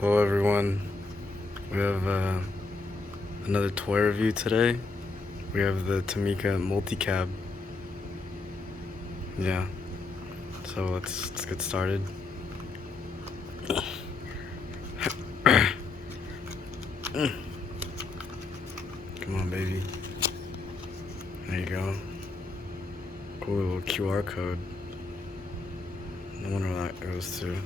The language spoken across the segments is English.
Hello everyone, we have another toy review today. We have the Tomica MULTICAB. Yeah, so let's get started. Come on baby, there you go. Cool little QR code. I wonder where that goes to.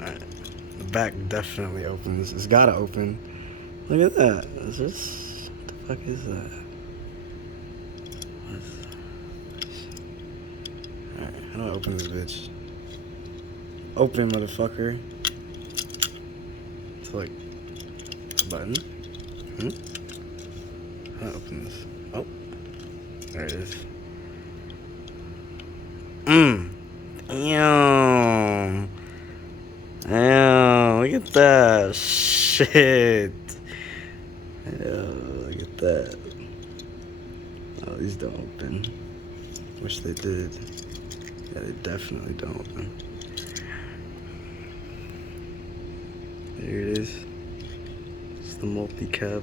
Alright, the back definitely opens. It's gotta open. Look at that. Is this, what the fuck is that? Alright, how do I open this bitch? Open, motherfucker. It's like a button. How do I open this? Oh, there it is. Damn. Damn, look at that. Shit. Look at that. Oh, these don't open. Wish they did. Yeah, they definitely don't open. There it is. It's the MULTICAB.